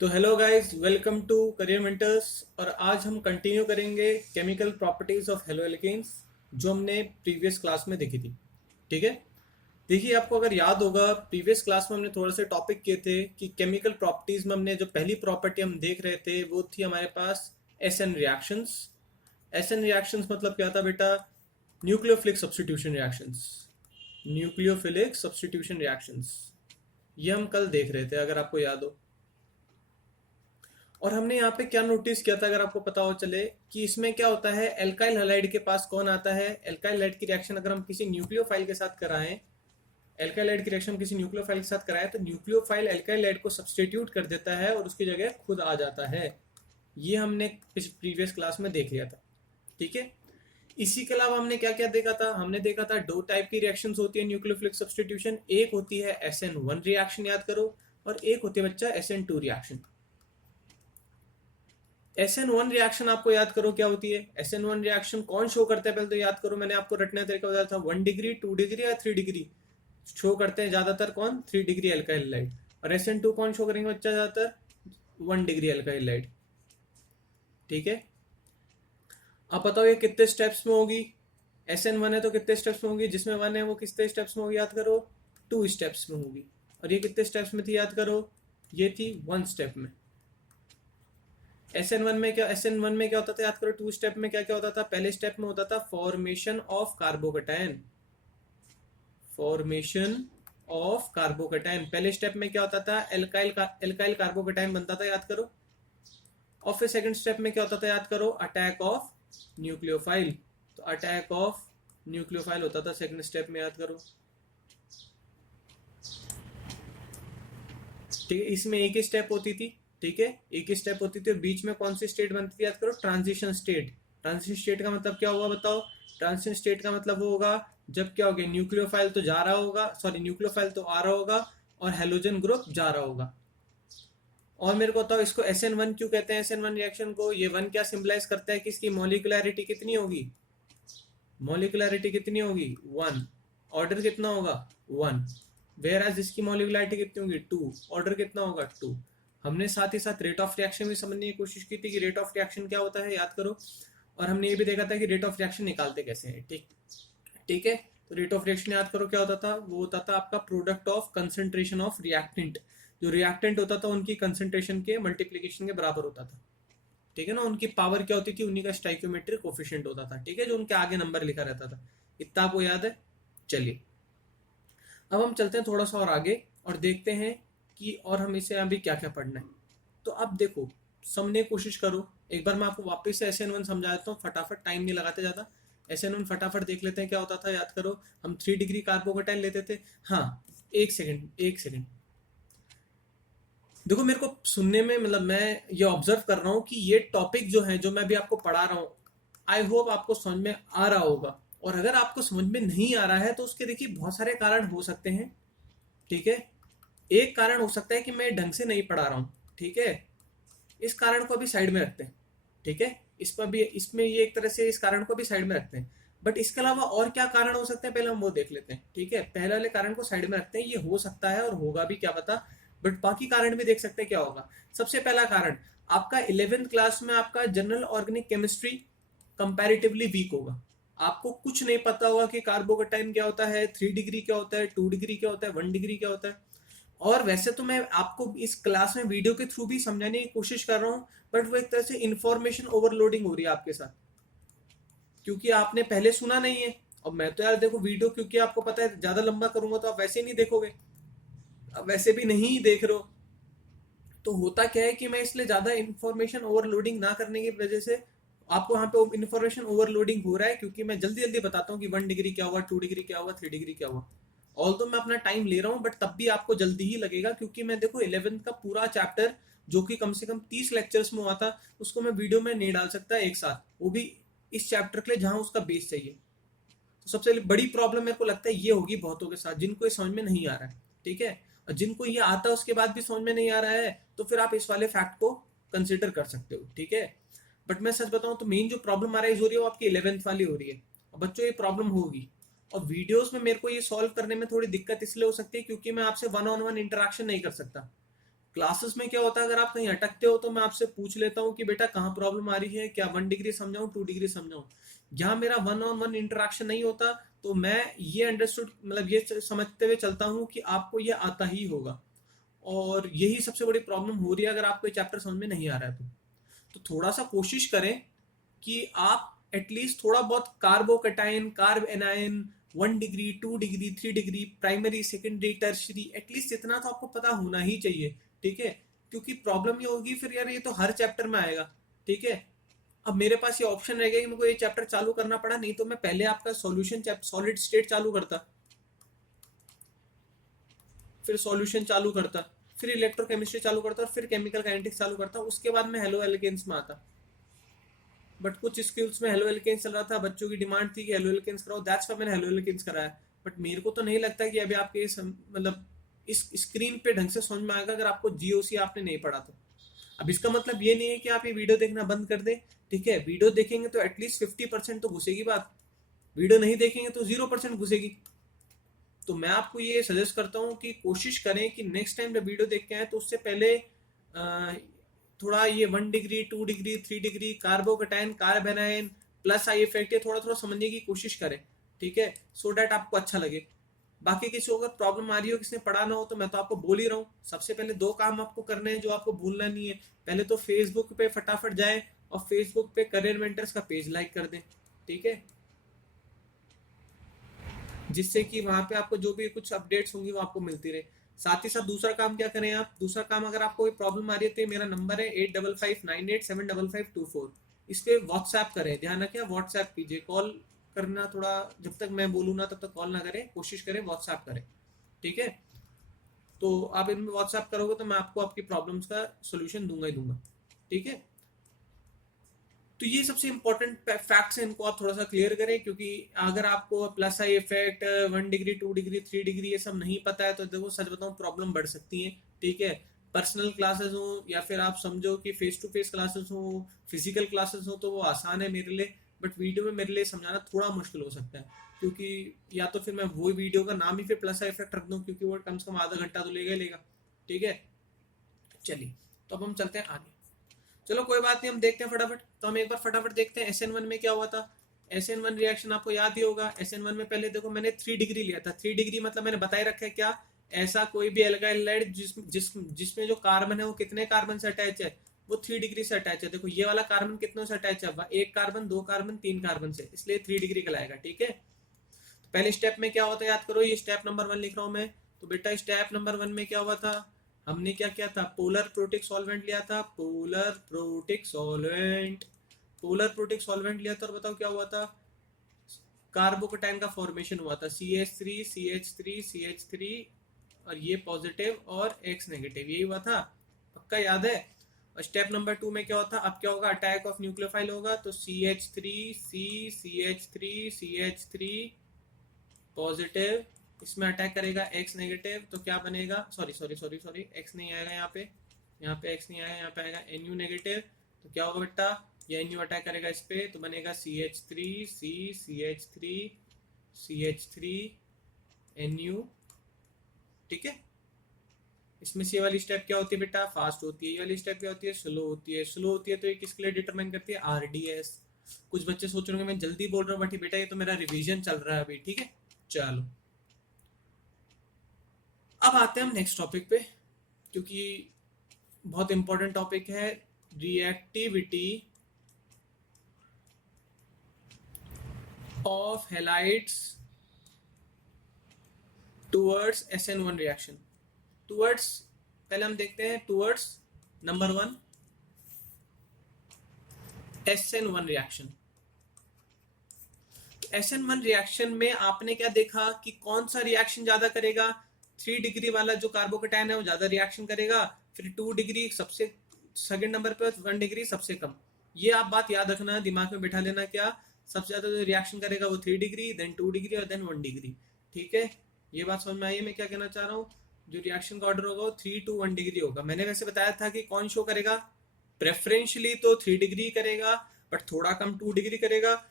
तो hello guys, welcome to career mentors. और आज हम कंटिन्यू करेंगे chemical properties of haloalkanes जो हमने प्रीवियस क्लास में देखी थी। ठीक है। देखिए, आपको अगर याद होगा, प्रीवियस क्लास में हमने थोड़े से टॉपिक किए थे कि केमिकल प्रॉपर्टीज में हमने जो पहली प्रॉपर्टी हम देख रहे थे वो थी हमारे पास S N reactions. S N reactions मतलब क्या था बेटा? Nucleophilic substitution reactions. Nucleophilic substitution reactions ये हम कल देख रहे थे, अगर आपको याद हो। और हमने यहाँ पे क्या नोटिस किया था, अगर आपको पता हो चले, कि इसमें क्या होता है, एल्काइल हैलाइड के पास कौन आता है? एल्काइल हैलाइड की रिएक्शन अगर हम किसी न्यूक्लियोफाइल के साथ कराएं, एल्काइल हैलाइड की रिएक्शन किसी न्यूक्लियोफाइल के साथ कराएं, तो न्यूक्लियोफाइल एल्काइल हैलाइड को सब्सटीट्यूट कर देता है और उसकी जगह खुद आ जाता है। ये हमने प्रीवियस क्लास में देख लिया था। ठीक है। इसी के अलावा हमने क्या क्या देखा था? हमने देखा था दो टाइप की रिएक्शंस होती है न्यूक्लियोफिलिक सब्सटीट्यूशन। एक होती है SN1 रिएक्शन, याद करो, और एक होती है बच्चा SN2 रिएक्शन। SN1 रिएक्शन आपको याद करो क्या होती है। SN1 रिएक्शन कौन शो करता है, पहले तो याद करो। मैंने आपको रटने का तरीका बताया था, 1 डिग्री, 2 डिग्री या 3 डिग्री शो करते हैं ज्यादातर। कौन? 3 डिग्री एल्काइल हैलाइड। और SN2 कौन शो करेंगे बच्चा ज्यादातर? 1 डिग्री एल्काइल हैलाइड। ठीक है। अब बताओ ये कितने स्टेप्स में होगी? SN1 है तो कितने स्टेप्स में होगी? जिसमें 1 है वो कितने स्टेप्स में होगी, याद करो? 2 स्टेप्स में होगी। और ये कितने स्टेप्स में थी, याद करो? ये थी 1 स्टेप में। एस एन वन में क्या होता था, याद करो? 2 स्टेप में क्या क्या होता था? पहले स्टेप में होता था formation of carbocation. Formation of carbocation पहले स्टेप में क्या होता था? एल्काइल कार्बोकैटायन बनता था, याद करो। और फिर सेकंड स्टेप में क्या होता था, याद करो? Attack of nucleophile. तो अटैक ऑफ न्यूक्लियोफाइल होता था सेकंड स्टेप में, याद करो। ठीक है। इसमें एक ही स्टेप होती थी। ठीक है, एक ही स्टेप होती थी। और बीच में कौन सी स्टेट बनती थी, याद करो? Transition state. ट्रांजिशन स्टेट का मतलब क्या होगा, बताओ? ट्रांजिशन स्टेट का मतलब वो होगा जब क्या हो गया, न्यूक्लियोफाइल तो जा रहा होगा, सॉरी, न्यूक्लियोफाइल तो आ रहा होगा और हेलोजन ग्रुप जा रहा होगा। और मेरे को बताओ, इसको SN1 क्यों कहते हैं? SN1 रिएक्शन को ये 1 क्या सिंबलाइज करता है कि इसकी मॉलिक्युलैरिटी कितनी होगी? मॉलिक्युलैरिटी कितनी होगी? 1। ऑर्डर कितना होगा? 1। वेयर एज इसकी मॉलिक्युलैरिटी कितनी होगी? 2। ऑर्डर कितना होगा? 2। हमने साथ ही साथ रेट ऑफ रिएक्शन भी समझने की कोशिश की थी कि रेट ऑफ रिएक्शन क्या होता है, याद करो। और हमने ये भी देखा था कि रेट ऑफ रिएक्शन निकालते कैसे हैं। ठीक ठीक है। तो रेट ऑफ रिएक्शन याद करो क्या होता था? वो होता था आपका product of concentration of reactant. जो रिएक्टेंट होता था उनकी कंसंट्रेशन के मल्टीप्लीकेशन के बराबर होता था। ठीक है ना। उनकी पावर क्या होती थी? उन्हीं का स्टाइक्योमेट्रिक कोफिशिएंट होता था। ठीक है, जो उनके आगे नंबर लिखा रहता था। इतना आपको याद है? चलिए, अब हम चलते हैं थोड़ा सा और आगे और देखते हैं कि और हम इसे अभी क्या क्या पढ़ना है। तो अब देखो, समझने की कोशिश करो। एक बार मैं आपको वापस से SN1 समझा देता हूँ, फटाफट, टाइम नहीं लगाते ज़्यादा। SN1 फटाफट देख लेते हैं क्या होता था, याद करो। हम 3 डिग्री कार्बोकेटाइन लेते थे। हाँ, एक सेकेंड, एक सेकेंड। देखो, मेरे को सुनने में, मतलब मैं ये ऑब्जर्व कर रहा हूँ कि ये टॉपिक जो है, जो मैं अभी आपको पढ़ा रहा हूँ, आई होप आपको समझ में आ रहा होगा। और अगर आपको समझ में नहीं आ रहा है तो उसके देखिए बहुत सारे कारण हो सकते हैं। ठीक है। एक कारण हो सकता है कि मैं ढंग से नहीं पढ़ा रहा हूँ। ठीक है। इस कारण को अभी साइड में रखते हैं। ठीक है। इस पर भी, इसमें ये एक तरह से इस कारण को भी साइड में रखते हैं। बट इसके अलावा और क्या कारण हो सकते हैं, पहले हम वो देख लेते हैं। ठीक है, पहले वाले कारण को साइड में रखते हैं। ये हो सकता है और होगा भी, क्या पता। बट बाकी कारण भी देख सकते हैं क्या होगा। सबसे पहला कारण, आपका 11th क्लास में आपका general organic chemistry comparatively weak होगा। आपको कुछ नहीं पता होगा कि कार्बोकेटाइन क्या होता है, 3 डिग्री क्या होता है, 2 डिग्री क्या होता है, 1 डिग्री क्या होता है। और वैसे तो मैं आपको इस क्लास में वीडियो के थ्रू भी समझाने की कोशिश कर रहा हूँ, बट वो एक तरह से इंफॉर्मेशन ओवरलोडिंग हो रही है आपके साथ, क्योंकि आपने पहले सुना नहीं है। और मैं तो यार देखो, वीडियो क्योंकि आपको पता है ज्यादा लंबा करूंगा तो आप वैसे ही नहीं देखोगे, अब वैसे भी नहीं देख रहे हो। तो होता क्या है कि मैं इसलिए ज्यादा इंफॉर्मेशन ओवरलोडिंग ना करने की वजह से आपको वहां पे इंफॉर्मेशन ओवरलोडिंग हो रहा है, क्योंकि मैं जल्दी जल्दी बताता हूँ कि 1 डिग्री क्या हुआ, 2 डिग्री क्या हुआ, 3 डिग्री क्या हुआ। ऑल तो मैं अपना टाइम ले रहा हूँ, बट तब भी आपको जल्दी ही लगेगा, क्योंकि मैं देखो 11th का पूरा चैप्टर, जो कि कम से कम 30 लेक्चर्स में हुआ था, उसको मैं वीडियो में नहीं डाल सकता एक साथ, वो भी इस चैप्टर के लिए जहां उसका बेस चाहिए। तो सबसे बड़ी प्रॉब्लम मेरे को लगता है ये होगी बहुतों के साथ, जिनको ये समझ में नहीं आ रहा है। ठीक है। और जिनको ये आता है उसके बाद भी समझ में नहीं आ रहा है, तो फिर आप इस वाले फैक्ट को कंसिडर कर सकते हो। ठीक है। बट मैं सच बताऊं तो मेन जो प्रॉब्लम आ रही हो रही है वो आपकी 11th वाली हो रही है। और बच्चों, ये प्रॉब्लम होगी। और वीडियोस में मेरे को ये सॉल्व करने में थोड़ी दिक्कत इसलिए हो सकती है क्योंकि मैं आपसे वन ऑन वन इंटरेक्शन नहीं कर सकता। क्लासेस में क्या होता है, अगर आप कहीं अटकते हो तो मैं आपसे पूछ लेता हूँ कि बेटा कहाँ प्रॉब्लम आ रही है, क्या 1 डिग्री समझाऊं 2 डिग्री समझाऊं। जहां मेरा 1-on-1 इंटरेक्शन नहीं होता तो मैं ये अंडरस्टूड मतलब ये समझते हुए चलता हूँ कि आपको ये आता ही होगा। और यही सबसे बड़ी प्रॉब्लम हो रही है अगर आपको ये चैप्टर समझ में नहीं आ रहा है तो थोड़ा सा कोशिश करें कि आप एटलीस्ट थोड़ा बहुत कार्बोकटाइन carb A9 1 degree 2 degree 3 degree primary secondary tertiary at least इतना तो आपको पता होना ही चाहिए। ठीक है, क्योंकि प्रॉब्लम ये होगी फिर यार ये तो हर चैप्टर में आएगा। ठीक है, अब मेरे पास ये ऑप्शन रह गया कि मेरे को ये चैप्टर चालू करना पड़ा, नहीं तो मैं पहले आपका सॉल्यूशन सॉलिड स्टेट चालू करता, फिर सॉल्यूशन चालू करता, फिर इलेक्ट्रोकेमिस्ट्री चालू करता और फिर केमिकल काइनेटिक्स चालू करता, उसके बाद मैं हेलो एलिकेन्स में आता। बट कुछ स्किल्स में हेलो एलिकेन्स चल रहा था, बच्चों की डिमांड थी कि हेलो एलिकेन्स कराओ, दैट्स व्हाई मैंने हेलो एलिकेन्स कराया। बट मेरे को तो नहीं लगता कि अभी आपके मतलब इस स्क्रीन पे ढंग से समझ में आएगा अगर आपको जीओसी आपने नहीं पढ़ा तो। अब इसका मतलब ये नहीं है कि आप ये वीडियो देखना बंद कर दें। ठीक है, वीडियो देखेंगे तो एटलीस्ट 50% तो घुसेगी बात, वीडियो नहीं देखेंगे तो 0% घुसेगी। तो मैं आपको ये सजेस्ट करता हूँ कि कोशिश करें कि नेक्स्ट टाइम जब वीडियो देख के आए तो उससे पहले थोड़ा ये 1 degree 2 degree 3 degree कार्बोकटाइन कार्बेनाइन plus I effect ये थोड़ा थोड़ा समझने की कोशिश करें। ठीक है, सो डैट आपको अच्छा लगे। बाकी किसी को अगर प्रॉब्लम आ रही हो, किसी ने पढ़ा ना हो, तो मैं तो आपको बोल ही रहा हूँ, सबसे पहले 2 काम आपको करने हैं जो आपको भूलना नहीं है। पहले तो फेसबुक पे फटाफट जाएं और फेसबुक पे करियर मेंटर्स का पेज लाइक कर दें। ठीक है, जिससे कि वहां पे आपको जो भी कुछ अपडेट्स होंगी वो आपको मिलती रहे। साथ ही साथ दूसरा काम क्या करें आप, दूसरा काम अगर आपको कोई प्रॉब्लम आ रही है तो मेरा नंबर है 8559875524। इस पे व्हाट्सएप करें, ध्यान रखें व्हाट्सएप कीजिए, कॉल करना थोड़ा जब तक मैं बोलूँ ना तब तक कॉल ना करें, कोशिश करें व्हाट्सएप करें। ठीक है, तो आप इनमें व्हाट्सएप करोगे तो मैं आपको आपकी प्रॉब्लम्स का सोल्यूशन दूंगा ही दूंगा। ठीक है, तो ये सबसे इंपॉर्टेंट फैक्ट्स हैं, इनको आप थोड़ा सा क्लियर करें, क्योंकि अगर आपको plus I effect 1 degree 2 degree 3 degree ये सब नहीं पता है तो देखो सच बताऊं प्रॉब्लम बढ़ सकती है। ठीक है, पर्सनल क्लासेस हो या फिर आप समझो कि फेस टू फेस क्लासेस हो, फिजिकल क्लासेस हो, तो वो आसान है मेरे लिए। बट वीडियो में मेरे लिए समझाना थोड़ा मुश्किल हो सकता है, क्योंकि या तो फिर मैं वो वीडियो का नाम ही फिर प्लस आई इफेक्ट रख दूं, क्योंकि वो कम से कम आधा घंटा तो लेगा ही लेगा। ठीक है, चलिए तो अब हम चलते हैं आगे। चलो कोई बात नहीं, हम देखते हैं फटाफट। तो हम एक बार फटाफट देखते हैं SN1 में क्या हुआ था। SN1 रिएक्शन आपको याद ही होगा। SN1 में पहले देखो मैंने 3 डिग्री लिया था। 3 डिग्री मतलब मैंने बताए रखा है क्या, ऐसा कोई भी एल्काइल हाइड जिसमें जो कार्बन है वो कितने कार्बन से अटैच है, वो 3 डिग्री से अटैच है। देखो ये वाला कार्बन कितनों से अटैच है, 1 कार्बन 2 कार्बन 3 कार्बन से, इसलिए 3 डिग्री कहलाएगा। ठीक है, तो पहले स्टेप में क्या होता है याद करो, ये स्टेप नंबर 1 लिख रहा हूं मैं। तो बेटा स्टेप नंबर 1 में क्या हुआ था, हमने क्या किया था, पोलर प्रोटिक सॉल्वेंट लिया था। पोलर प्रोटिक सॉल्वेंट लिया था और बताओ क्या हुआ था, कार्बोकटाइन का फॉर्मेशन हुआ था, CH3 और ये पॉजिटिव और X नेगेटिव, यही हुआ था, पक्का याद है। और स्टेप नंबर 2 में क्या होता, अब क्या होगा, अटैक ऑफ न्यूक्लियोफाइल होगा। तो CH3 पॉजिटिव, इसमें अटैक करेगा X नेगेटिव, तो क्या बनेगा, sorry sorry sorry sorry X नहीं आएगा यहाँ पे, X नहीं आएगा, यहाँ पे आएगा NU नेगेटिव। तो क्या होगा बेटा, ये NU अटैक करेगा इस पे, तो बनेगा CH3 NU। ठीक है, इसमें से ये वाली स्टेप क्या होती है बेटा, फास्ट होती है, ये वाली स्टेप क्या होती है, स्लो होती है। स्लो होती है तो ये किसके लिए डिटरमाइन करती है, RDS। कुछ बच्चे सोच रहे होंगे मैं जल्दी बोल रहा हूँ, बट बेटा ये तो मेरा रिवीजन चल रहा है अभी। ठीक है, चलो अब आते हैं हम नेक्स्ट टॉपिक पे, क्योंकि बहुत इंपॉर्टेंट टॉपिक है, reactivity of halides towards SN1 reaction. Towards, पहले हम देखते हैं towards number 1 SN1 reaction. SN1 reaction में आपने क्या देखा कि कौन सा रिएक्शन ज्यादा करेगा, 3 डिग्री वाला जो कार्बोकटाइन है वो ज्यादा रिएक्शन करेगा, फिर 2 डिग्री सबसे सेकंड नंबर पे, 1 डिग्री सबसे कम। ये आप बात याद रखना, दिमाग में बैठा लेना, क्या सबसे ज्यादा जो रिएक्शन करेगा वो 3 डिग्री, देन 2 डिग्री और देन 1 डिग्री। ठीक है, ये बात समझ में आई है मैं क्या कहना चाह रहा हूँ। जो रिएक्शन का ऑर्डर होगा वो 3 to 1 डिग्री होगा। मैंने वैसे बताया था कि कौन शो करेगा, प्रेफरेंशियली तो 3 डिग्री करेगा, बट थोड़ा कम 2 डिग्री करेगा,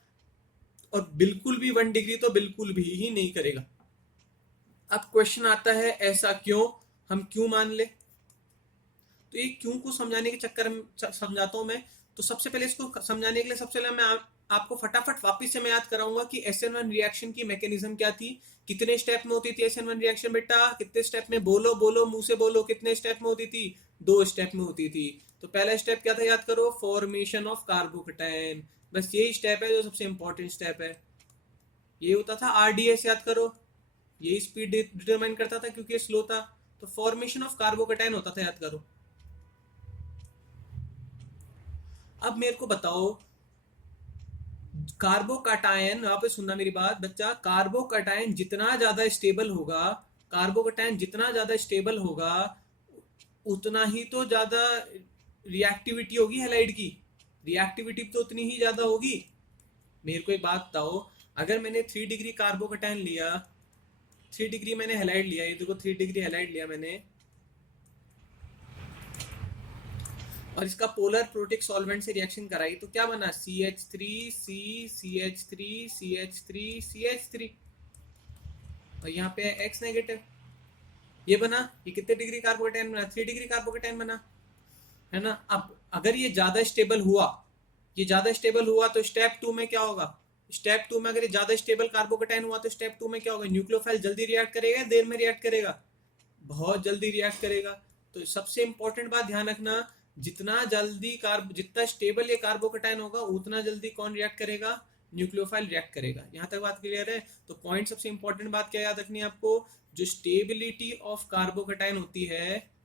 और बिल्कुल भी 1 डिग्री तो बिल्कुल भी ही नहीं करेगा। अब क्वेश्चन आता है ऐसा क्यों, हम क्यों मान ले, तो ये क्यों को समझाने के चक्कर में समझाता हूँ मैं। तो सबसे पहले इसको समझाने के लिए सबसे पहले मैं आपको फटाफट वापस से मैं याद कराऊंगा कि SN1 रिएक्शन की मैकेनिज्म क्या थी, कितने स्टेप में होती थी SN1 रिएक्शन बेटा, कितने स्टेप में, बोलो बोलो मुंह से बोलो, कितने स्टेप में होती थी, 2 स्टेप में होती थी। तो पहला स्टेप क्या था याद करो, फॉर्मेशन ऑफ कार्बोकैटायन। बस यही स्टेप है जो सबसे इंपॉर्टेंट स्टेप है। ये होता था RDS, याद करो, यही स्पीड डिटरमाइन करता था क्योंकि ये स्लो था। तो फॉर्मेशन ऑफ कार्बोकैटायन होता था, याद करो। अब मेरे को बताओ कार्बोकैटायन, वहां पे सुनना मेरी बात बच्चा, कार्बोकैटायन जितना ज्यादा स्टेबल होगा, कार्बोकैटायन जितना ज्यादा स्टेबल होगा उतना ही तो ज्यादा रिएक्टिविटी होगी हैलाइड की। रिएक्टिविटी तो उतनी ही ज्यादा होगी। मेरे को एक बात बताओ, अगर मैंने 3 डिग्री कार्बोकैटायन लिया, 3 डिग्री मैंने हैलाइड लिया, ये देखो 3 डिग्री हैलाइड लिया मैंने, और इसका पोलर प्रोटिक सॉल्वेंट से रिएक्शन कराई, तो क्या बना, CH3 C CH3 CH3 CH3, और यहाँ पे X नेगेटिव, ये बना। ये कितने डिग्री कार्बोकैटायन बना, 3 डिग्री कार्बोकैटायन बना, है ना। अब अगर ये ज्यादा स्टेबल हुआ, ये ज्यादा स्टेबल हुआ तो स्टेप 2 में क्या होगा, स्टेप 2 में अगर ये ज्यादा स्टेबल कार्बोकैटायन हुआ तो स्टेप 2 में क्या होगा, न्यूक्लियोफाइल जल्दी रिएक्ट करेगा, देर में रिएक्ट करेगा, बहुत जल्दी रिएक्ट करेगा। तो सबसे इंपॉर्टेंट बात ध्यान रखना, जितना जल्दी जितना स्टेबल ये कार्बोकैटायन होगा उतना जल्दी कौन रिएक्ट करेगा, न्यूक्लियोफाइल रिएक्ट करेगा। यहां तक बात क्लियर है। तो पॉइंट सबसे इंपॉर्टेंट बात क्या याद रखनी है आपको, जो स्टेबिलिटी ऑफ कार्बोकैटायन होती है,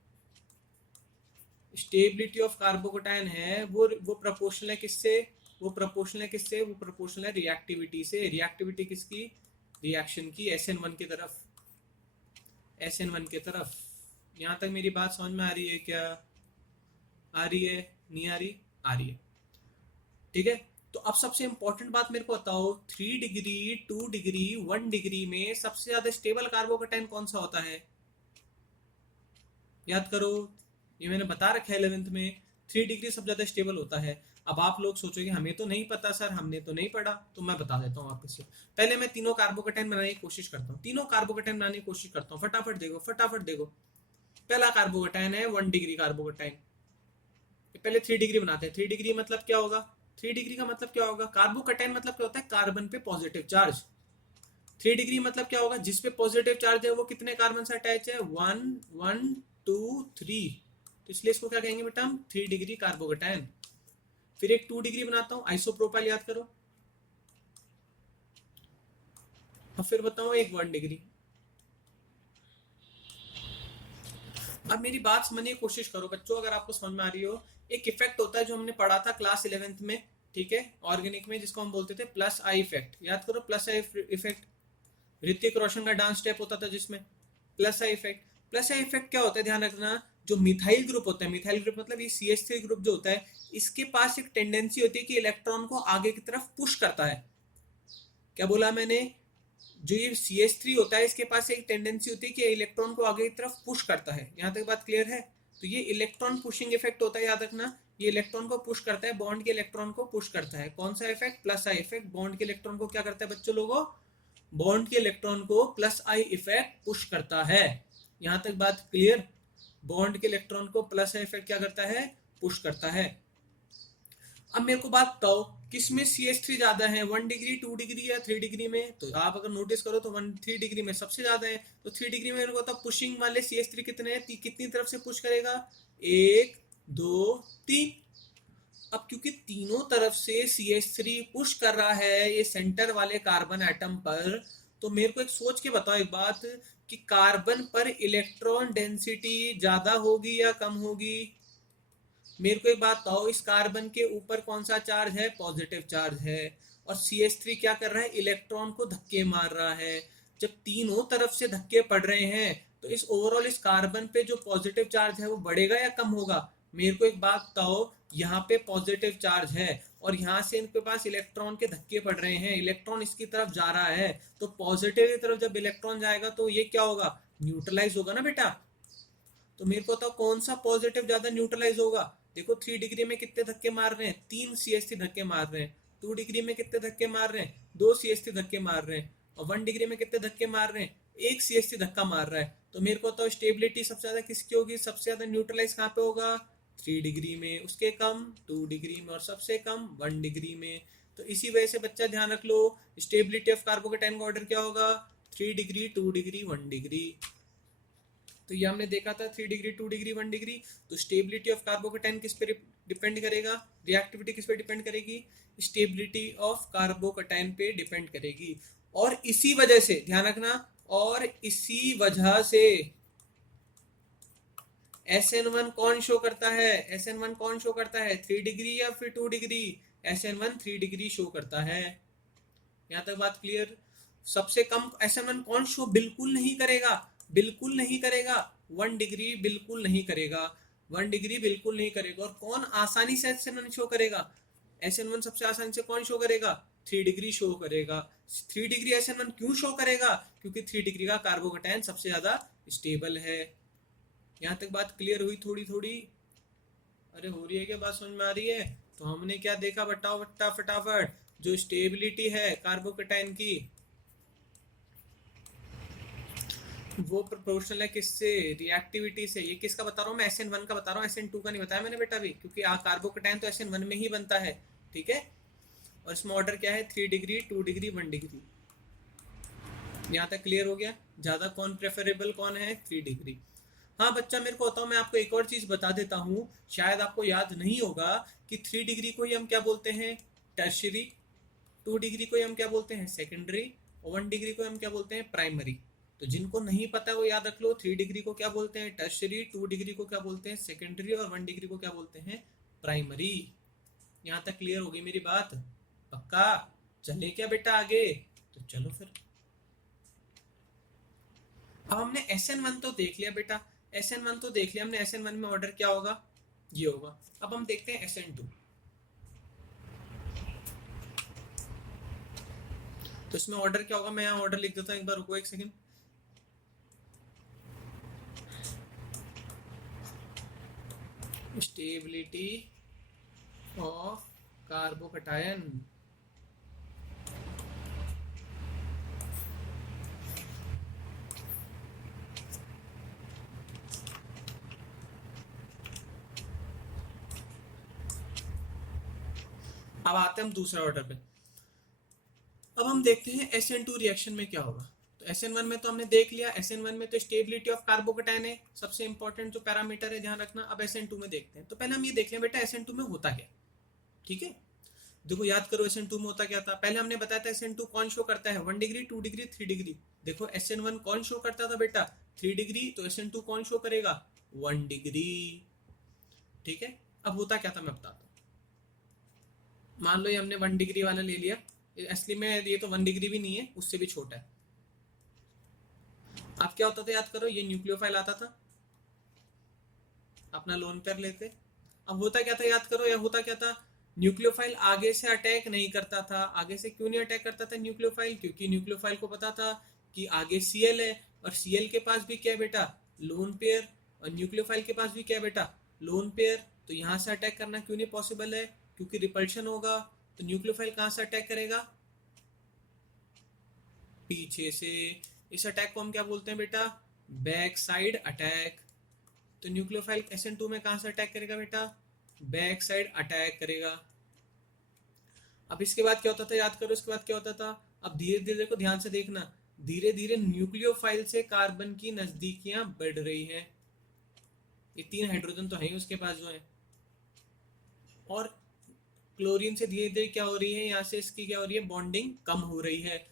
स्टेबिलिटी ऑफ कार्बोकैटायन है वो प्रोपोर्शनल है किससे, वो प्रोपोर्शनल है किससे, वो प्रोपोर्शनल है रिएक्टिविटी से। रिएक्टिविटी किसकी, रिएक्शन की, SN1 की तरफ, SN1 की तरफ। यहां तक मेरी बात समझ में आ रही है क्या, आ रही है, नहीं आ रही, आ रही है, ठीक है। तो अब सबसे इंपॉर्टेंट बात मेरे को बताओ, 3 डिग्री 2 डिग्री 1 डिग्री में सबसे ज्यादा स्टेबल कार्बोकैटायन कौन सा होता है, याद करो। ये मैंने बता रखा है 11th में, 3 डिग्री सबसे ज्यादा स्टेबल होता है। अब आप लोग सोचोगे हमें तो नहीं पता सर, हमने तो नहीं पढ़ा, तो मैं बता देता हूँ वापस से। पहले मैं तीनों कार्बोकैटायन बनाने की कोशिश करता हूँ, तीनों कार्बोकैटायन बनाने की कोशिश करता हूँ, फटाफट देखो फटाफट देखो। पहला कार्बोकैटायन है 1 डिग्री कार्बोकैटायन, पहले 3 डिग्री बनाते हैं। 3 डिग्री मतलब क्या होगा, 3 डिग्री का मतलब क्या होगा, कार्बोकैटायन मतलब क्या होता है, कार्बन पे पॉजिटिव चार्ज। 3 डिग्री मतलब क्या होगा, जिसपे पॉजिटिव चार्ज है वो कितने कार्बन से अटैच है, 1 1 2 3, तो इसलिए इसको क्या कहेंगे बेटा हम, 3 डिग्री कार्बोकैटायन। फिर एक 2 डिग्री बनाता हूं, आइसोप्रोपाइल, याद करो। अब फिर बताओ एक 1 डिग्री। अब मेरी बात समझने की कोशिश करो बच्चों, अगर आपको समझ में आ रही हो। एक इफेक्ट होता है जो हमने पढ़ा था क्लास 11th में, ठीक है, ऑर्गेनिक में, जिसको हम बोलते थे प्लस आई इफेक्ट, याद करो, plus I effect. Hrithik Roshan का डांस स्टेप होता था जिसमें plus I effect. Plus I effect क्या होता है, ध्यान रखना, जो मिथाइल ग्रुप होता है, मिथाइल ग्रुप मतलब ये CH3 ग्रुप जो होता है, इसके पास एक टेंडेंसी होती है कि इलेक्ट्रॉन को आगे की तरफ पुश करता है। क्या बोला मैंने, जो ये CH3 होता है इसके पास एक टेंडेंसी होती है कि इलेक्ट्रॉन को आगे की तरफ पुश करता है। यहां तक बात क्लियर है। तो ये इलेक्ट्रॉन पुशिंग इफेक्ट होता है, याद रखना, ये इलेक्ट्रॉन को पुश करता है, बॉन्ड के इलेक्ट्रॉन को पुश करता है। कौन सा effect, plus I effect. Bond के इलेक्ट्रॉन को क्या करता है बच्चों लोगों, बॉन्ड के इलेक्ट्रॉन को प्लस आई इफेक्ट पुश करता है। यहां तक बात क्लियर, बॉन्ड के इलेक्ट्रॉन को प्लस आई इफेक्ट क्या करता है, पुश करता है। अब मेरे को बात बताओ, किसमें CH3 ज्यादा है, 1 डिग्री 2 डिग्री या 3 डिग्री में। तो आप अगर नोटिस करो तो 3 डिग्री में सबसे ज्यादा है। तो 3 डिग्री में मेरे को तो पुशिंग वाले CH3 कितने हैं, कितनी तरफ से पुश करेगा, 1 2 3। अब क्योंकि तीनों तरफ से CH3 पुश कर रहा है ये सेंटर वाले कार्बन एटम पर, तो मेरे को एक सोच के बताओ एक बात, कि कार्बन पर इलेक्ट्रॉन डेंसिटी ज्यादा होगी या कम होगी। मेरे को एक बात बताओ, इस कार्बन के ऊपर कौन सा चार्ज है, पॉजिटिव चार्ज है, और CH3 क्या कर रहा है, इलेक्ट्रॉन को धक्के मार रहा है। जब तीनों तरफ से धक्के पड़ रहे हैं तो इस ओवरऑल इस कार्बन पे जो पॉजिटिव चार्ज है वो बढ़ेगा या कम होगा। मेरे को एक बात बताओ, यहाँ पे पॉजिटिव चार्ज है और यहाँ से इनके पास इलेक्ट्रॉन के धक्के पड़ रहे हैं, इलेक्ट्रॉन इसकी तरफ जा रहा है, तो पॉजिटिव की तरफ जब इलेक्ट्रॉन जाएगा तो ये क्या होगा, न्यूट्रलाइज होगा ना बेटा। तो मेरे को तो कौन सा पॉजिटिव ज्यादा न्यूट्रलाइज होगा। देखो 3 डिग्री में कितने धक्के मार रहे हैं, 3 CH3 धक्के मार रहे हैं। 2 डिग्री में कितने धक्के मार रहे हैं, 2 CH3 धक्के मार रहे हैं। और 1 डिग्री में कितने धक्के मार रहे हैं, एक CH3 धक्का मार रहा है, तो मेरे को तो स्टेबिलिटी सबसे ज्यादा किसकी होगी, सबसे ज्यादा न्यूट्रलाइज कहाँ पे होगा, 3 डिग्री में, उसके कम 2 डिग्री में, और सबसे कम 1 डिग्री में। तो इसी वजह से बच्चा ध्यान रख लो, स्टेबिलिटी ऑफ कार्बोकेटाइन का ऑर्डर क्या होगा, 3 डिग्री 2 डिग्री 1 डिग्री। तो ये हमने देखा था 3 डिग्री 2 डिग्री 1 डिग्री। तो स्टेबिलिटी ऑफ कार्बोकेटाइन किस पे डिपेंड करेगा, रिएक्टिविटी किस पे डिपेंड करेगी, स्टेबिलिटी ऑफ कार्बोकेटाइन पे डिपेंड करेगी। और इसी वजह से ध्यान रखना, और इसी वजह से SN1 कौन शो करता है, SN1 कौन शो करता है, 3 डिग्री या फिर 2 डिग्री, SN1 3 डिग्री शो करता है। यहां तक बात क्लियर। सबसे कम SN1 कौन शो बिल्कुल नहीं करेगा, बिल्कुल नहीं करेगा, 1 डिग्री बिल्कुल नहीं करेगा, 1 डिग्री बिल्कुल नहीं करेगा। और कौन आसानी से SN1 शो करेगा, SN1 सबसे आसानी से कौन शो करेगा, 3 डिग्री शो करेगा। 3 डिग्री SN1 क्यों शो करेगा, क्योंकि 3 डिग्री का कार्बोकेटाइन सबसे ज्यादा स्टेबल है। यहाँ तक बात क्लियर हुई थोड़ी थोड़ी, अरे हो रही है क्या, बात समझ में आ रही है। तो हमने क्या देखा, बताओ बट्टा फटाफट, जो स्टेबिलिटी है कार्बोकेटाइन की वो प्रोपोर्शनल है किससे, रिएक्टिविटी से। ये किसका बता रहा हूँ मैं, SN1 का बता रहा हूँ, SN2 का नहीं बताया मैंने बेटा अभी, क्योंकि कार्बोकेटाइन तो SN1 में ही बनता है, ठीक है। और इसमें ऑर्डर क्या है, 3 डिग्री 2 डिग्री 1 डिग्री। यहाँ तक क्लियर हो गया, ज्यादा कौन प्रेफरेबल कौन है, 3 डिग्री। हाँ बच्चा मेरे को बताओ, मैं आपको एक और चीज बता देता हूँ, शायद आपको याद नहीं होगा कि 3 डिग्री को ही हम क्या बोलते हैं, टर्शियरी, 2 डिग्री को ही हम क्या बोलते हैं, सेकेंडरी, और 1 डिग्री को हम क्या बोलते हैं, प्राइमरी। तो जिनको नहीं पता वो याद रख लो, 3 डिग्री को क्या बोलते हैं, टर्शियरी, 2 डिग्री को क्या बोलते हैं, सेकेंडरी, और 1 डिग्री को क्या बोलते हैं, प्राइमरी। यहाँ तक क्लियर हो गई मेरी बात, पक्का। चले क्या बेटा आगे, तो चलो फिर। अब हमने SN1 तो देख लिया बेटा, SN1 तो देख लिया हमने, SN1 में ऑर्डर क्या होगा, ये होगा। अब हम देखते हैं SN2। तो इसमें ऑर्डर क्या होगा, मैं यहाँ ऑर्डर लिख देता हूँ एक बार, रुको एक सेकंड। स्टेबिलिटी ऑफ कार्बोकेटायन, अब आते हैं हम दूसरा ऑर्डर पे। अब हम देखते हैं SN2 रिएक्शन में क्या होगा। तो SN1 में तो हमने देख लिया, SN1 में तो स्टेबिलिटी ऑफ कार्बोकेटाइन है सबसे इंपॉर्टेंट जो पैरामीटर है, ध्यान रखना। अब SN2 में देखते हैं, तो पहले हम ये देख लें बेटा SN2 में होता क्या, ठीक है। देखो याद करो SN2 में होता क्या था, पहले हमने बताया था SN2 कौन शो करता है, 1 डिग्री 2 डिग्री 3 डिग्री। देखो SN1 कौन शो करता था बेटा, 3 डिग्री, तो SN2 कौन शो करेगा, 1 डिग्री, ठीक है। अब होता क्या था मैं बताता हूँ। मान लो ये हमने 1 डिग्री वाला ले लिया, असली में ये तो 1 डिग्री भी नहीं है, उससे भी छोटा है। अब क्या होता था याद करो, ये न्यूक्लियोफाइल आता था, अपना लोन पेयर लेते। अब होता क्या था याद करो, या होता क्या था, न्यूक्लियोफाइल आगे से अटैक नहीं करता था। आगे से क्यों नहीं अटैक करता था न्यूक्लियोफाइल, क्योंकि न्यूक्लियोफाइल को पता था कि आगे Cl है, और Cl के पास भी क्या है बेटा, लोन पेयर, और न्यूक्लियोफाइल के पास भी क्या है बेटा, लोन पेयर। तो यहाँ से अटैक करना क्यों नहीं पॉसिबल है, क्योंकि रिपल्शन होगा। तो न्यूक्लियोफाइल कहाँ से अटैक करेगा, पीछे से। इस अटैक को हम क्या बोलते हैं बेटा, बैक साइड अटैक। तो न्यूक्लियोफाइल SN2 में कहां से अटैक करेगा बेटा, बैक साइड अटैक करेगा। अब इसके बाद क्या होता था याद करो, इसके बाद क्या होता था, अब धीरे धीरे देखो, ध्यान से देखना, धीरे धीरे न्यूक्लियोफाइल से कार्बन की नजदीकियां बढ़ रही है। ये 3 हाइड्रोजन तो है उसके पास जो है, और क्लोरीन से धीरे धीरे क्या हो रही है, यहाँ से इसकी क्या हो रही है, बॉन्डिंग कम हो रही है।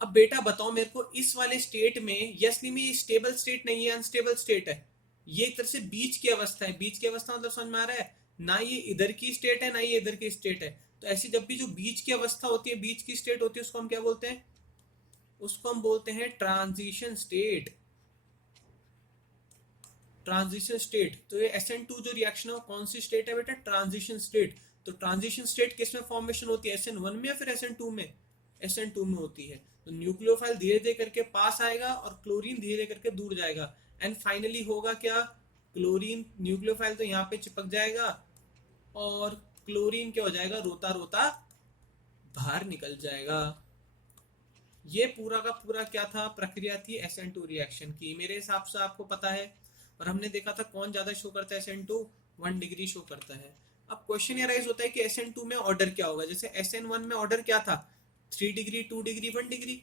अब बेटा बताओ मेरे को, इस वाले स्टेट में यसली में स्टेबल स्टेट नहीं है, अनस्टेबल स्टेट है। ये एक तरह से बीच की अवस्था है। बीच की अवस्था मतलब समझ में आ रहा है, ना ये इधर की स्टेट है ना ये इधर की स्टेट है। तो ऐसी जब भी जो बीच की अवस्था होती है, बीच की स्टेट होती है, उसको हम क्या बोलते हैं, उसको हम बोलते हैं ट्रांजिशन स्टेट। Transition state. तो ये SN2 जो रिएक्शन है वो कौन सी स्टेट है बेटा, ट्रांजिशन स्टेट। तो ट्रांजिशन स्टेट किस में फॉर्मेशन होती है, SN1 में या फिर SN2 में, SN2 में होती है। तो न्यूक्लियोफाइल धीरे धीरे करके पास आएगा और क्लोरीन धीरे धीरे करके दूर जाएगा, एंड फाइनली होगा क्या, क्लोरीन, न्यूक्लियोफाइल तो यहाँ पे चिपक जाएगा, और क्लोरीन क्या हो जाएगा, रोता रोता बाहर निकल जाएगा। ये पूरा का पूरा क्या था, प्रक्रिया थी SN2 रिएक्शन की, मेरे हिसाब से आपको पता है। और हमने देखा था कौन ज्यादा शो करता है, SN2 1 डिग्री शो करता है। अब क्वेश्चन ये राइज होता है कि SN2 में ऑर्डर क्या होगा। जैसे SN1 में ऑर्डर क्या था, 3 डिग्री 2 डिग्री 1 डिग्री।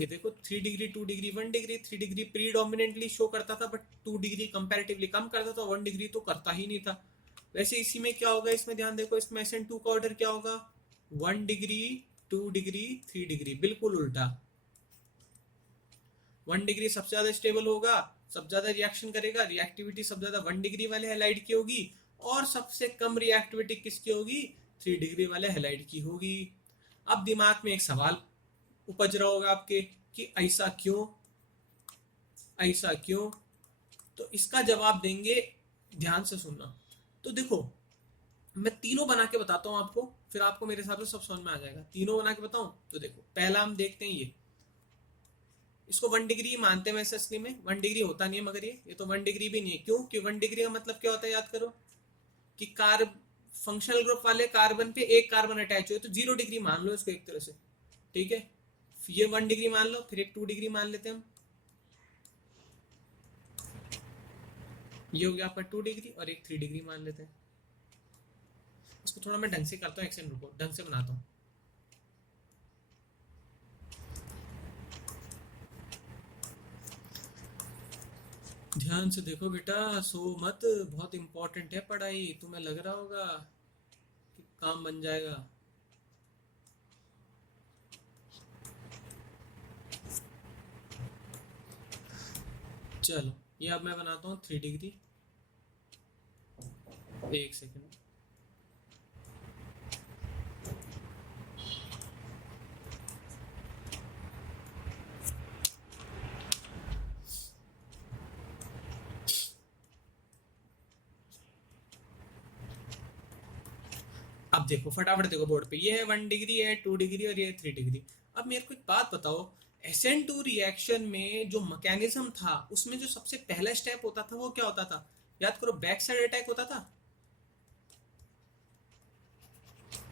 ये देखो 3 degree 2 degree 1 degree, 3 degree predominantly show करता था, बट 2 डिग्री कंपैरेटिवली कम करता था, 1 डिग्री तो करता ही नहीं था। वैसे इसी में क्या होगा, इसमें ध्यान देखो, इसमें SN2 का ऑर्डर क्या होगा, 1 डिग्री 2 डिग्री 3 डिग्री, बिल्कुल उल्टा। 1 डिग्री सबसे ज्यादा स्टेबल होगा, सबसे ज्यादा रिएक्शन करेगा, रिएक्टिविटी सबसे ज्यादा 1 डिग्री वाले हैलाइड की होगी, और सबसे कम रिएक्टिविटी किसकी होगी, 3 डिग्री वाले हैलाइड की होगी। अब दिमाग में एक सवाल उपज रहा होगा आपके कि ऐसा क्यों, ऐसा क्यों। तो इसका जवाब देंगे, ध्यान से सुनना। तो देखो मैं तीनों बना के बताता हूं आपको, फिर आपको मेरे हिसाब से सब समझ में आ जाएगा। तीनों बना के बताऊं तो देखो, पहला हम देखते हैं ये, इसको 1 डिग्री मानते हैं वैसे, असली में 1 डिग्री होता नहीं है, मगर ये तो 1 डिग्री भी नहीं है। क्यों कि 1 डिग्री का मतलब क्या होता है, याद करो कि फंक्शनल ग्रुप वाले कार्बन पे एक कार्बन अटैच हो, तो 0 डिग्री मान लो इसको एक तरह से, ठीक है। ये 1 डिग्री मान लो, फिर एक 2 डिग्री मान लेते हैं हम, ये हो गया आपका 2 डिग्री, और एक 3 डिग्री मान लेते हैं। इसको थोड़ा मैं ढंग से करता हूँ, एक्शन रुको, ढंग से बनाता हूँ। ध्यान से देखो बेटा, सो मत, बहुत इंपॉर्टेंट है पढ़ाई। तुम्हें लग रहा होगा कि काम बन जाएगा, चलो ये अब मैं बनाता हूँ 3 डिग्री। एक सेकेंड, अब देखो फटाफट देखो बोर्ड पे, ये है 1 डिग्री है, 2 डिग्री और ये 3 डिग्री। अब मेरे को एक बात बताओ, SN2 रिएक्शन में जो मैकेनिज्म था, उसमें जो सबसे पहला स्टेप होता था वो क्या होता था, याद करो, बैक साइड अटैक होता था।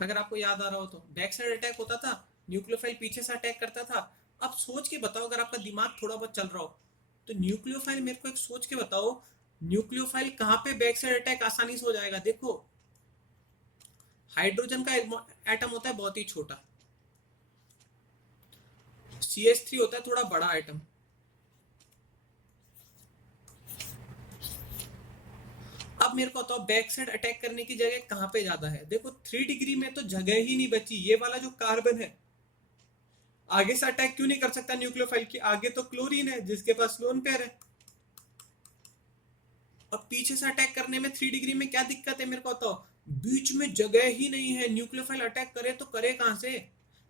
अगर आपको याद आ रहा हो तो बैक साइड अटैक होता था, न्यूक्लियोफाइल पीछे से अटैक करता था। अब सोच के बताओ, अगर आपका दिमाग थोड़ा बहुत चल रहा हो तो न्यूक्लियोफाइल, मेरे को एक सोच के बताओ, न्यूक्लियोफाइल कहाँ पे बैक साइड अटैक आसानी से हो जाएगा। देखो हाइड्रोजन का एटम होता है बहुत ही छोटा, CH3 होता है थोड़ा बड़ा एटम। अब मेरे को बताओ बैक साइड अटैक करने की जगह कहां पे ज्यादा है। देखो 3 डिग्री में तो जगह ही नहीं बची, ये वाला जो कार्बन है आगे से अटैक क्यों नहीं कर सकता न्यूक्लियोफाइल की, आगे तो क्लोरीन है जिसके पास लोन पेयर है। अब पीछे से अटैक करने में 3 डिग्री में क्या दिक्कत है, मेरे को बताओ, बीच में जगह ही नहीं है, न्यूक्लियोफाइल अटैक करे तो करे कहां से।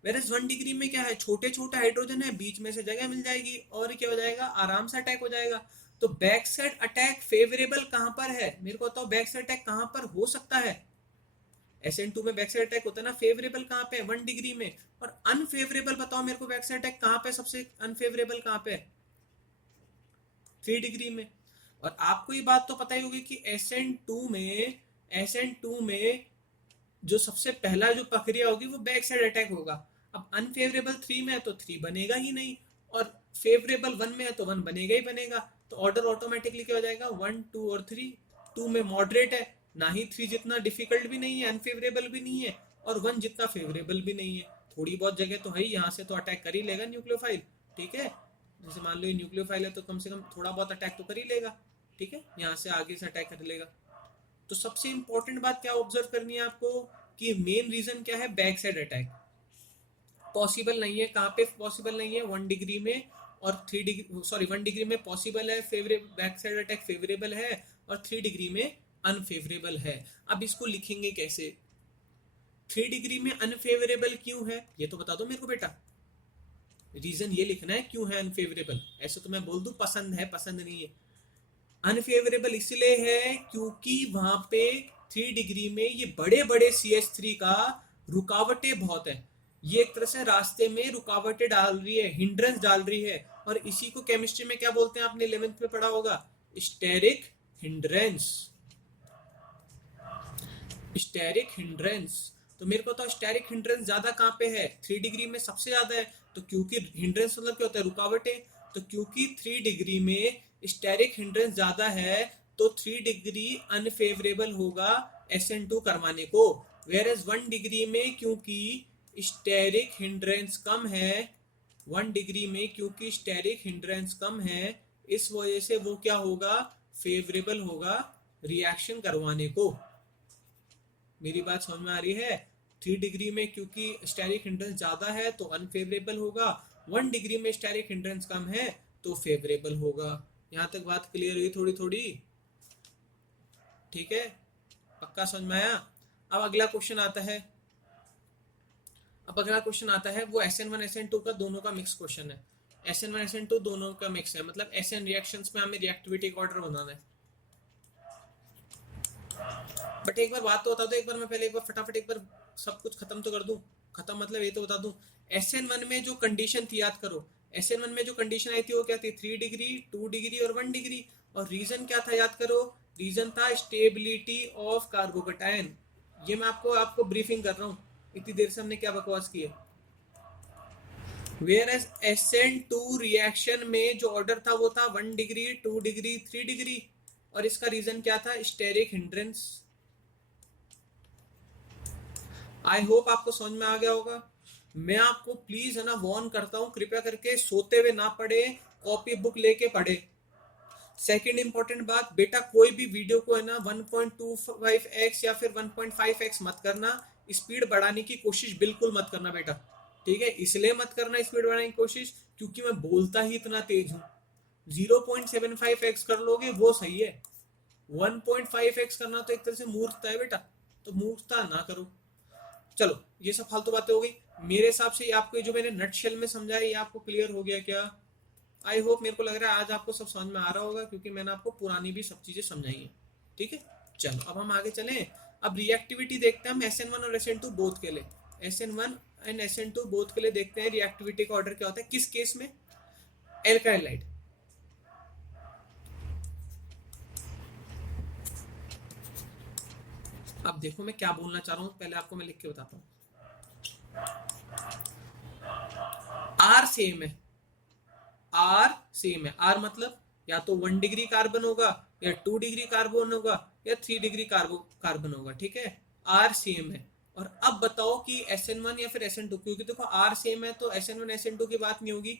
वेरस 1 डिग्री में क्या है, छोटे छोटे हाइड्रोजन है, बीच में से जगह मिल जाएगी और क्या हो जाएगा, आराम से अटैक हो जाएगा। तो बैक साइड अटैक फेवरेबल कहां पर है, मेरे को बताओ बैक साइड अटैक कहां पर हो सकता है। SN2 में बैक साइड अटैक होता है ना, फेवरेबल कहां पे, 1 डिग्री में। और अनफेवरेबल बताओ मेरे को, बैक साइड अटैक कहां पे, सबसे अनफेवरेबल कहां पे, 3 डिग्री में। और आपको ये बात तो पता ही होगी कि SN2 में जो सबसे पहला जो प्रक्रिया होगी वो बैक साइड अटैक होगा। अब अनफेवरेबल 3 में है तो 3 बनेगा ही नहीं, और फेवरेबल 1 में है तो 1 बनेगा ही बनेगा। तो ऑर्डर ऑटोमेटिकली क्या हो जाएगा, 1 2 और 3। 2 में मॉडरेट है, ना ही 3 जितना डिफिकल्ट भी नहीं है, अनफेवरेबल भी नहीं है, और 1 जितना फेवरेबल भी नहीं है। थोड़ी बहुत जगह तो है ही, यहाँ से तो अटैक कर ही लेगा न्यूक्लियोफाइल, ठीक है। जैसे मान लो ये न्यूक्लियोफाइल है तो कम से कम थोड़ा बहुत अटैक तो कर ही लेगा, ठीक है, यहाँ से आगे से अटैक कर लेगा। तो सबसे इंपॉर्टेंट बात क्या ऑब्जर्व करनी है आपको, कि मेन रीजन क्या है, बैक साइड अटैक पॉसिबल नहीं है। कहाँ पे पॉसिबल नहीं है, 1 डिग्री में और 3 डिग्री, सॉरी 1 डिग्री में पॉसिबल है, favourable back side attack favourable है, और 3 डिग्री में अनफेवरेबल है। अब इसको लिखेंगे कैसे, 3 डिग्री में अनफेवरेबल क्यों है ये तो बता दो मेरे को बेटा, रीजन ये लिखना है क्यों है अनफेवरेबल। ऐसे तो मैं बोल दूं पसंद है, पसंद नहीं है। अनफेवरेबल इसलिए है क्योंकि वहां पे 3 डिग्री में ये बड़े बड़े CH3 का रुकावटें बहुत है, ये एक तरह से रास्ते में रुकावटें डाल रही है, हिंड्रेंस डाल रही है। और इसी को केमिस्ट्री में क्या बोलते हैं, आपने 11th में पढ़ा होगा, स्टेरिक हिंड्रेंस, स्टेरिक हिंड्रेंस। तो मेरे को तो स्टेरिक हिंड्रेंस ज्यादा कहाँ पे है, 3 डिग्री में सबसे ज्यादा है। तो क्योंकि हिंड्रेंस मतलब क्या होता है, रुकावटें, तो क्योंकि 3 डिग्री में स्टेरिक हिंड्रेंस ज्यादा है तो 3 डिग्री अनफेवरेबल होगा SN2 करवाने को। वेयर एज 1 डिग्री में क्योंकि स्टेरिक हिंड्रेंस कम है, 1 डिग्री में क्योंकि स्टेरिक हिंड्रेंस कम है, इस वजह से वो क्या होगा, फेवरेबल होगा रिएक्शन करवाने को। मेरी बात समझ में आ रही है? 3 डिग्री में क्योंकि स्टेरिक हिंड्रेंस ज्यादा है तो अनफेवरेबल होगा, 1 डिग्री में स्टेरिक हिंड्रेंस कम है तो फेवरेबल होगा। यहां तक बात क्लियर हुई थोड़ी थोड़ी? ठीक है, पक्का समझ में आया? अब अगला क्वेश्चन आता है, वो SN1 SN2 का दोनों का मिक्स क्वेश्चन है। SN1 SN2 दोनों का मिक्स है, मतलब SN रिएक्शंस में हमें रिएक्टिविटी का ऑर्डर बनाना है। बट एक बार बात तो बता दो, एक बार मैं पहले एक बार फटाफट एक बार सब कुछ खत्म तो कर दूं। खत्म मतलब ये तो बता दूं, SN1 में जो कंडीशन थी, याद करो, SN1 में जो कंडीशन आई थी वो क्या थी, 3 डिग्री, 2 डिग्री और 1 डिग्री। और रीजन क्या था, याद करो, रीजन था स्टेबिलिटी ऑफ कार्बोकटायन। ये मैं आपको आपको ब्रीफिंग कर रहा हूँ, इतनी देर से हमने क्या बकवास की है। वेयर एज SN2 रिएक्शन में जो ऑर्डर था वो था 1 डिग्री, 2 डिग्री, 3 डिग्री। और इसका रीजन क्या था, स्टेरिक हिंड्रेंस। आई होप आपको समझ में आ गया होगा। मैं आपको प्लीज है ना वार्न करता हूँ, कृपया करके सोते हुए ना पढ़े, कॉपी बुक लेके पढ़े। सेकंड इंपॉर्टेंट बात, बेटा कोई भी वीडियो को है ना 1.25x या फिर 1.5x मत करना, स्पीड बढ़ाने की कोशिश बिल्कुल मत करना बेटा। ठीक है, इसलिए मत करना स्पीड बढ़ाने की कोशिश क्योंकि मैं बोलता ही इतना तेज हूँ। 0.75x कर लोगे वो सही है, 1.5x करना तो एक तरह से मूर्खता है बेटा, तो मूर्खता ना करो। चलो ये सब फालतू बातें हो गई। मेरे हिसाब से आपको जो मैंने नटशेल में समझाया ये आपको क्लियर हो गया क्या? आई होप, मेरे को लग रहा है आज आपको सब समझ में आ रहा होगा क्योंकि मैंने आपको पुरानी भी सब चीजें समझाई है। ठीक है, चलो अब हम आगे चलें। अब रिएक्टिविटी देखते हैं हम SN1 और SN2 बोथ के लिए। SN1 एंड SN2 बोथ के लिए देखते हैं रिएक्टिविटी का ऑर्डर क्या होता है, किस केस में, एल्काइलाइड। अब देखो मैं क्या बोलना चाह रहा हूँ, पहले आपको मैं लिख के बताता हूँ। आर सेम है, आर सेम है, आर मतलब या तो 1 डिग्री कार्बन होगा या 2 डिग्री कार्बन होगा या 3 डिग्री कार्बन होगा। ठीक है, आर सेम है। और अब बताओ कि SN1 या फिर SN2, क्योंकि देखो आर सेम है तो SN1 SN2 की बात नहीं होगी,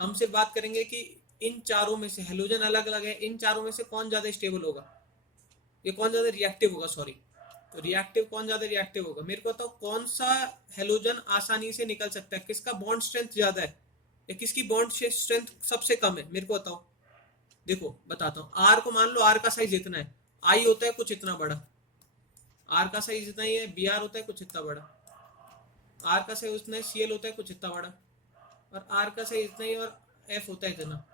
हम सिर्फ बात करेंगे कि इन चारों में से हेलोजन अलग अलग है, इन चारों में से कौन ज्यादा स्टेबल होगा, ये कौन ज्यादा रिएक्टिव होगा, सॉरी, तो रिएक्टिव कौन ज्यादा रिएक्टिव होगा। मेरे को बताओ कौन सा हेलोजन आसानी से निकल सकता है, किसका बॉन्ड स्ट्रेंथ ज्यादा है या किसकी बॉन्ड स्ट्रेंथ सबसे कम है, मेरे को बताओ। देखो बताता हूँ, आर को मान लो, आर का साइज इतना है, आई होता है कुछ इतना बड़ा, आर का साइज इतना ही है, BR होता है कुछ इतना बड़ा, आर का साइज उतना है, CL होता है कुछ इतना बड़ा, और आर का साइज इतना ही और F होता है इतना।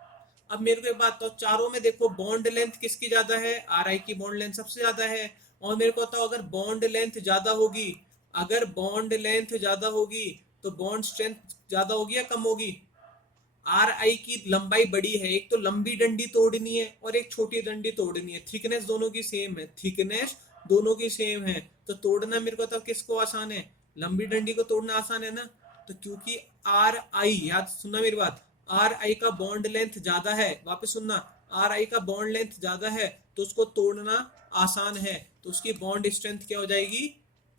अब मेरे को एक बात तो, चारों में देखो बॉन्ड लेंथ किसकी ज्यादा है, RI की बॉन्ड लेंथ सबसे ज्यादा है। और मेरे को बताओ अगर बॉन्ड लेंथ ज्यादा होगी, अगर बॉन्ड लेंथ ज्यादा होगी तो बॉन्ड स्ट्रेंथ ज्यादा होगी या कम होगी। RI की लंबाई बड़ी है, एक तो लंबी डंडी तोड़नी है और एक छोटी डंडी तोड़नी है, थिकनेस दोनों की सेम है, थिकनेस दोनों की सेम है, तो तोड़ना मेरे को तो किसको आसान है, लंबी डंडी को तोड़ना आसान है ना। तो क्योंकि RI, याद सुनना मेरी बात, RI का बॉन्ड लेंथ ज्यादा है, वापस सुनना, RI का बॉन्ड लेंथ ज्यादा है तो उसको तोड़ना आसान है, तो उसकी बॉन्ड स्ट्रेंथ क्या हो जाएगी,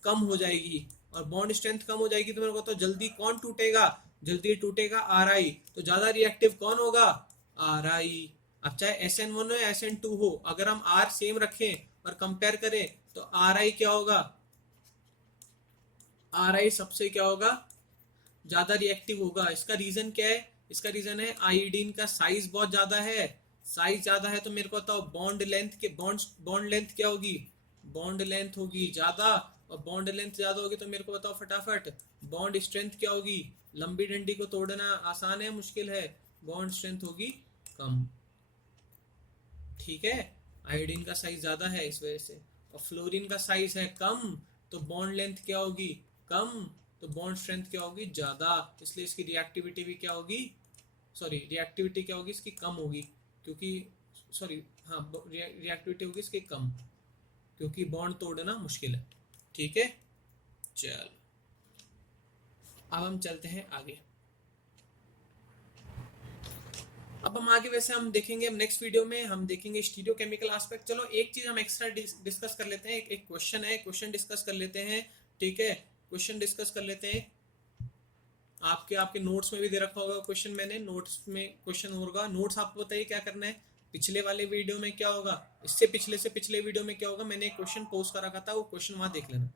कम हो जाएगी। और बॉन्ड स्ट्रेंथ कम हो जाएगी तो मेरे को तो जल्दी कौन टूटेगा, जल्दी टूटेगा RI, तो ज्यादा रिएक्टिव कौन होगा, RI। अब चाहे SN1 हो या SN2 हो, अगर हम R सेम रखें और कंपेयर करें तो RI क्या होगा, RI सबसे क्या होगा, ज्यादा रिएक्टिव होगा। इसका रीजन क्या है, इसका रीजन है आयोडीन का साइज बहुत ज्यादा है, साइज ज्यादा है तो मेरे को बताओ बॉन्ड लेंथ के बॉन्ड लेंथ क्या होगी, बॉन्ड लेंथ होगी ज्यादा, और बॉन्ड लेंथ ज्यादा होगी तो मेरे को बताओ फटाफट बॉन्ड स्ट्रेंथ क्या होगी, लंबी डंडी को तोड़ना आसान है मुश्किल है, बॉन्ड स्ट्रेंथ होगी कम। ठीक है, आयोडीन का साइज ज्यादा है इस वजह से, और फ्लोरीन का साइज है कम, तो बॉन्ड लेंथ क्या होगी, कम, तो बॉन्ड स्ट्रेंथ क्या होगी, ज्यादा, इसलिए इसकी रिएक्टिविटी भी क्या होगी, सॉरी रिएक्टिविटी क्या होगी इसकी, कम होगी, क्योंकि सॉरी हाँ रिएक्टिविटी होगी इसकी कम, क्योंकि बॉन्ड तोड़ना मुश्किल है। ठीक है, चलो अब हम चलते हैं आगे। अब हम आगे वैसे हम देखेंगे, नेक्स्ट वीडियो में हम देखेंगे स्टीरियोकेमिकल एस्पेक्ट। चलो एक चीज हम एक्स्ट्रा डिस्कस कर लेते हैं, एक क्वेश्चन है, क्वेश्चन डिस्कस कर लेते हैं। ठीक है, क्वेश्चन डिस्कस कर लेते हैं। आपके आपके नोट्स में भी दे रखा होगा क्वेश्चन, मैंने नोट्स में क्वेश्चन होगा। नोट्स आपको बताइए क्या करना है। पिछले वाले वीडियो में क्या होगा, इससे पिछले से पिछले वीडियो में क्या होगा, मैंने एक क्वेश्चन पोस्ट कर रखा था, वो क्वेश्चन वहां देख लेना।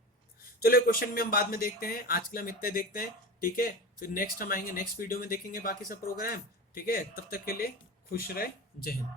चलो क्वेश्चन में हम बाद में देखते हैं, आज के लिए हम इतने देखते हैं। ठीक है, फिर नेक्स्ट हम आएंगे, नेक्स्ट वीडियो में देखेंगे बाकी सब प्रोग्राम। ठीक है, तब तक के लिए खुश रहे, जय हिंद।